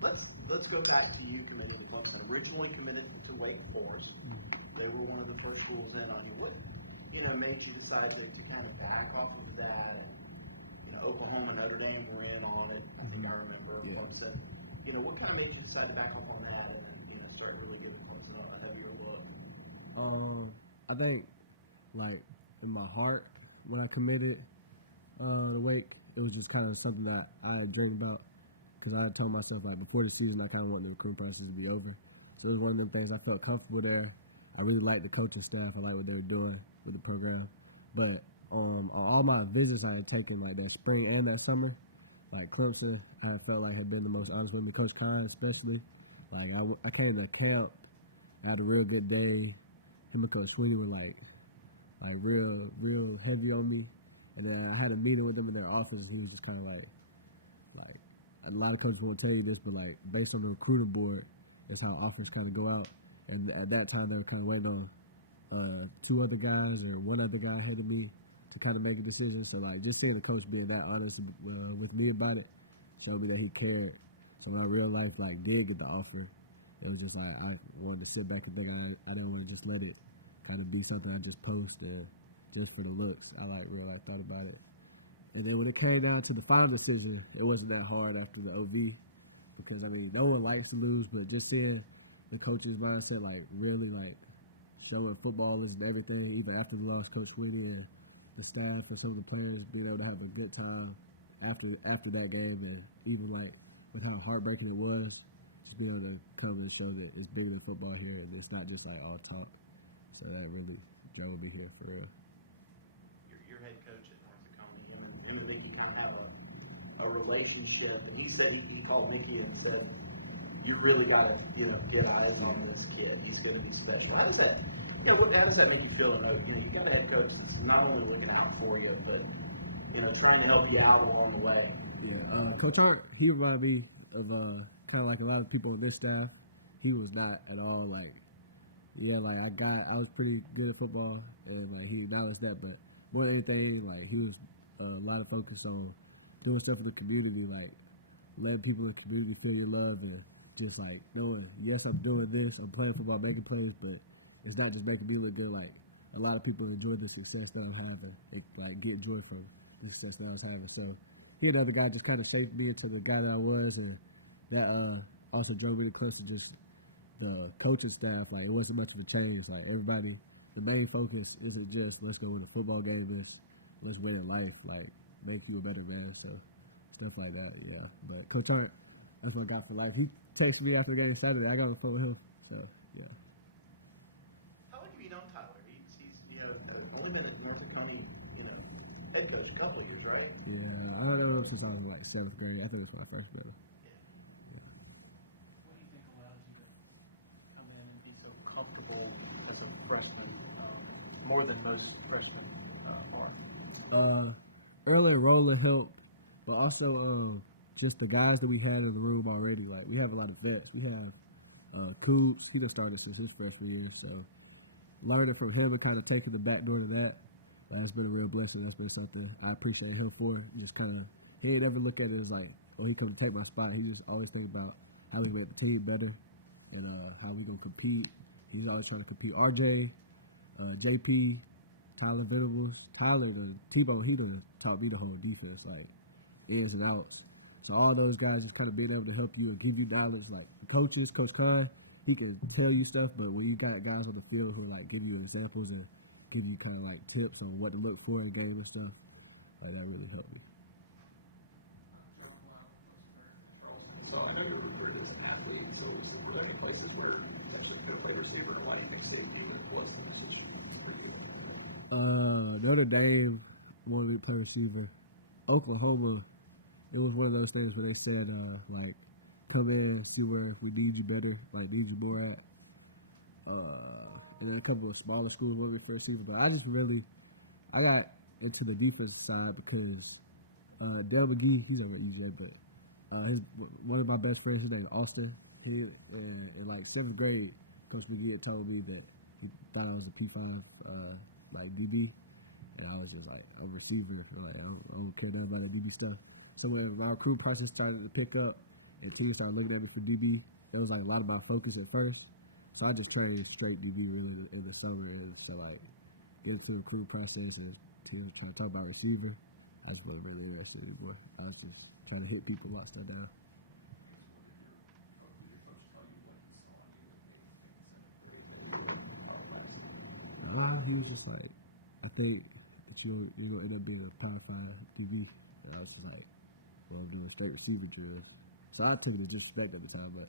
let's go back to you committing to Clemson. Originally committed to Wake Forest. They were one of the first schools in on you. What made you decide to kind of back off of that? And Oklahoma, Notre Dame were in on it. I think I remember Clemson. What kind of made you decide to back off on that and start really getting Clemson on a heavier look? I think like in my heart when I committed to Wake, it was just kind of something that I had dreamed about. Because I had told myself, like, before the season, I kind of wanted the recruiting process to be over. So it was one of them things. I felt comfortable there. I really liked the coaching staff. I liked what they were doing with the program. But on all my visits I had taken, like, that spring and that summer, like, Clemson, I felt like had been the most honest with me. Coach Khan, especially. Like, I came to camp. I had a real good day. Him and Coach Sweeney were, like real heavy on me. And then I had a meeting with them in their office. He was just kind of like, a lot of coaches won't tell you this, but like based on the recruiter board, that's how offers kind of go out. And at that time, they were kind of waiting on two other guys and one other guy ahead of me to kind of make a decision. So like just seeing the coach being that honest with me about it showed me that he cared. So when I real life like did get the offer, it was just like I wanted to sit back and think I didn't want to just let it kind of be something I just post and just for the looks. I like real life thought about it. And then when it came down to the final decision, it wasn't that hard after the OV because, I mean, no one likes to lose, but just seeing the coach's mindset, like, really, like, showing footballers and everything, even after we lost Coach Sweeney and the staff and some of the players being able to have a good time after that game, and even, like, with how heartbreaking it was, just being able to come and show that it's bigger than football here and it's not just, like, all talk. So that will be here for real. Your head coach at him and Mickey kind of have a relationship. And he said he called Mickey and said, "You really got to get eyes on this kid. He's going to be special." How does that? How does that make you feel? You got a head coach that's not only looking out for you, but trying to help you out along the way. Yeah, Coach Hunt, he reminded me of kind of like a lot of people on this staff. He was not at all like, I was pretty good at football, and he acknowledged that, but more than anything, like he was a lot of focus on doing stuff for the community, like letting people in the community feel your love and just like knowing, yes, I'm doing this, I'm playing football, making plays, but it's not just making me look good. Like a lot of people enjoy the success that I'm having, like get joy from the success that I was having. So he and the other guy just kind of shaped me into the guy that I was, and that also drove me close to just the coaching staff. Like it wasn't much of a change. Like everybody, the main focus isn't just let's go win a football game. It's let's win your life. Like make you a better man. So stuff like that. Yeah. But Coach Hunt, that's what I got for life. He texted me after the game Saturday. I got on the phone with him. So yeah. How long have you known Tyler? He's only been at North Dakota, head coach a couple of years, right? Yeah, I don't know since I was like seventh grade. I think it's my first grade. What do you think allows you to come in and be so comfortable as a freshman, more than most freshmen are? Early enrollment helped, but also just the guys that we had in the room already. Like we have a lot of vets. We have Coots. He just started since his freshman year, so learning from him and kind of taking the back door to that's been a real blessing. That's been something I appreciate him for. Just kind of, he ain't ever looked at it as like, he come to take my spot. He just always think about how we make the team better and how we gonna compete. He's always trying to compete. RJ, JP, Tyler Venables, Tyler, T-Bone, he done taught me the whole defense, like ins and outs. So all those guys just kind of being able to help you and give you knowledge, like coaches, Coach Khan, he can tell you stuff, but when you got guys on the field who like give you examples and give you kind of like tips on what to look for in the game and stuff, like that really helped me. So I know that we're just athletes, so we're at the places where they play receiver like they say what's the position? Notre Dame wanted me to play receiver. Oklahoma, it was one of those things where they said like come in and see where we need you better, like need you more at. And then a couple of smaller schools wanted me for receiver, but I got into the defensive side because Dale McGee, he's on the EJ, but one of my best friends, his name is Austin. He in like seventh grade, Coach McGee had told me that he thought I was a P5 like DB, and I was just like a receiver. Like I don't care nothing about the DB stuff. So when my recruit process started to pick up, and teams started looking at me for DB. It was like a lot of my focus at first. So I just trained straight DB in the summer, and so like get into the recruit process and teams trying to talk about receiver. I just wasn't really into that shit anymore. I was just trying to hit people, lock stuff down. He was just like, I think that you're gonna end up being a Power 5 DB. And I was just like, well, I'm doing state receiver drills. So I took it as disrespect at the time, but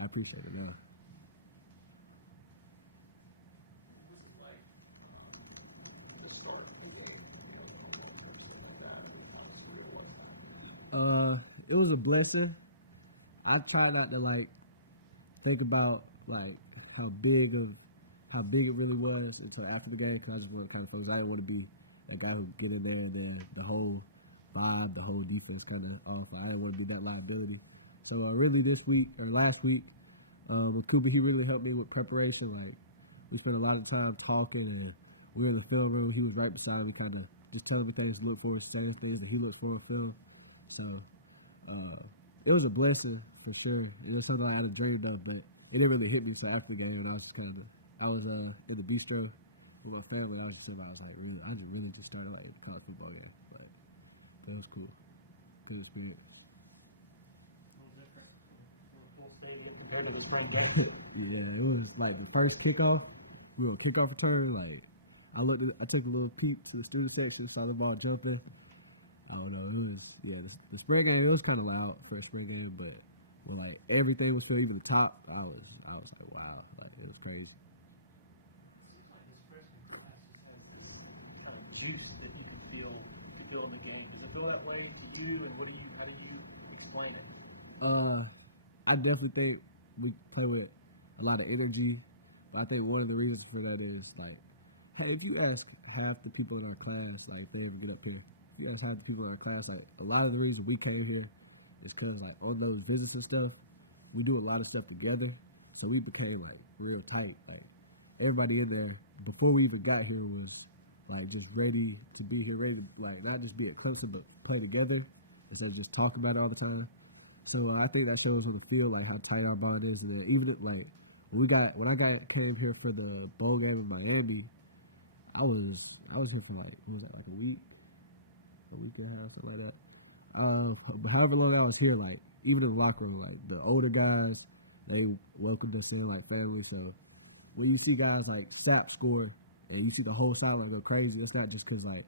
I appreciate it now. It was a blessing. I try not to like think about like how big it really was until after the game, because I just want to kind of focus. I didn't want to be that guy who get in there and then the whole vibe, the whole defense kind of off. I didn't want to be that liability. So really this week or last week, with Cooper, he really helped me with preparation. Like we spent a lot of time talking, and we were in the film room. He was right beside me, kind of just telling me things to look for, saying things that he looks for in film. So it was a blessing for sure. It was something I had a dream about, but it didn't really hit me till after the game. And I was just kind of, I was in the bistro with my family. I was just like, I just really just started like a college football game. Like, that was cool. Good experience. Compared to the spring game. Yeah, it was like the first kickoff. We were on kickoff return. Like I took a little peek to the student section, saw the ball jumping. I don't know. It was the spring game. It was kind of loud for a spring game, but when like everything was filled, even the top, I was like, wow, like it was crazy. Seems like his freshman class just has this juice that you can feel in the game. Does it feel that way to you? And how do you explain it? I definitely think we play with a lot of energy. But I think one of the reasons for that is like, hey, if you ask half the people in our class, like if they ever get up here, if you ask half the people in our class, like a lot of the reason we came here is because like on those visits and stuff, we do a lot of stuff together. So we became like real tight. Like everybody in there before we even got here was like just ready to be here, ready to like not just be at Clemson but play together instead of just talk about it all the time. So I think that shows on the field like how tight our bond is, and even if, like when I came here for the bowl game in Miami, I was here for like a week and a half, something like that. But however long I was here, like even in the locker room, like the older guys, they welcomed us in like family. So when you see guys like Sapp score and you see the whole sideline go crazy, it's not just because like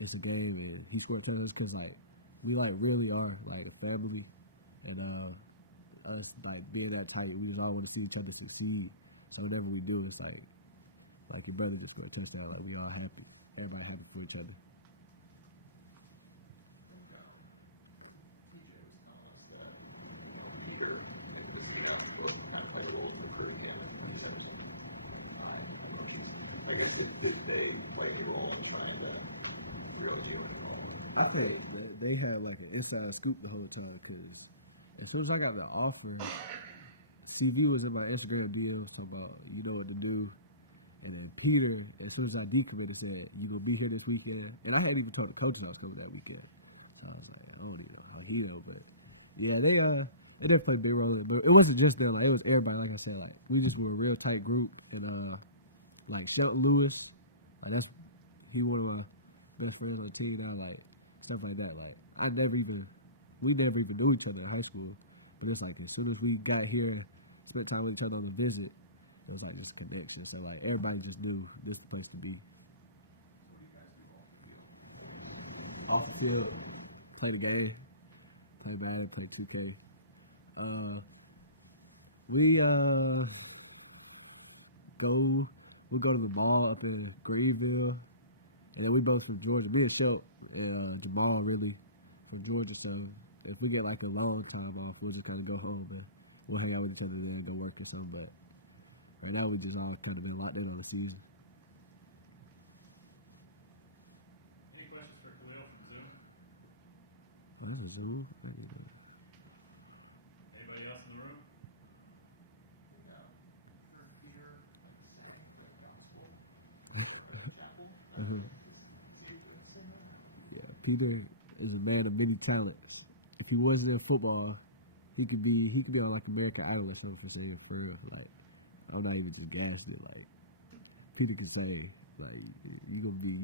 it's a game and he scored 10, it's because like we like really are like a family. And us like being that tight, we just all want to see each other succeed. So whatever we do, it's like your brother just got a touchdown. Like we all happy, everybody happy for each other. I think they had like an inside scoop the whole time because as soon as I got the offer, CV was in my Instagram DMs talking about you know what to do, and then Peter, as soon as I decommitted, said you gonna be here this weekend, and I hadn't even told the coaches I was coming that weekend. So I was like, I don't even know how he is, but yeah, they did play a big role, but it wasn't just them. Like it was everybody. Like I said, like, we just were a real tight group, and like Shelton Lewis, he one of my best friends on the team now, like stuff like that. Like we never even knew each other in high school, but it's like as soon as we got here, spent time with each other on the visit, it was like this connection. So like everybody just knew this the place to be. Off the field, play the game, play Madden, play 2K. We go to the mall up in Greenville, and then we both from Georgia. Me and Shelt, Jamal really from Georgia, so if we get like a long time off, we'll just kind of go home and we'll hang out with each other and go work or something. But right now we just all kind of been locked in on the season. Any questions for Khalil from Zoom? Oh, this is Zoom? Anybody else in the room? Yeah, Peter is a man of many talents. If he wasn't in football, he could be on like American Idol or something for real. Like I'm not even just gassing it. Like Peter can say like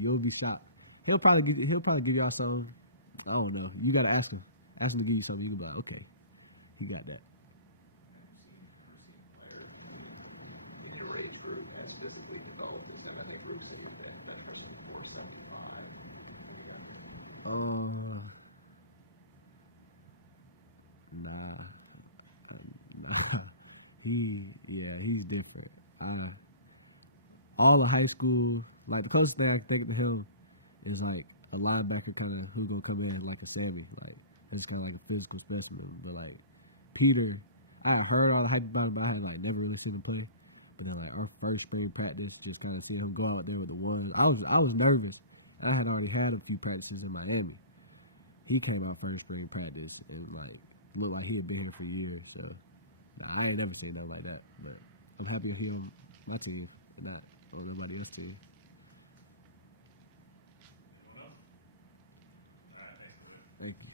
you'll be shocked. He'll probably give y'all something. I don't know. You gotta ask him. Ask him to give you something. You'll be like, okay, you got that. Nah, no, he's different. All of high school, like the closest thing I can think of him is like a linebacker kind of who's gonna come in like a Sammy, like it's kind of like a physical specimen. But like Peter, I heard all the hype about him, but I had like never really seen him play. But then like our first spring practice, just kind of seeing him go out there with the ones, I was nervous. I had already had a few practices in Miami. He came out first spring practice and like looked like he had been here for years. So I ain't never seen nothing like that. But I'm happy to hear him my team and not on nobody else's team. Anyone else? All right, thanks, Khalil. Thank you.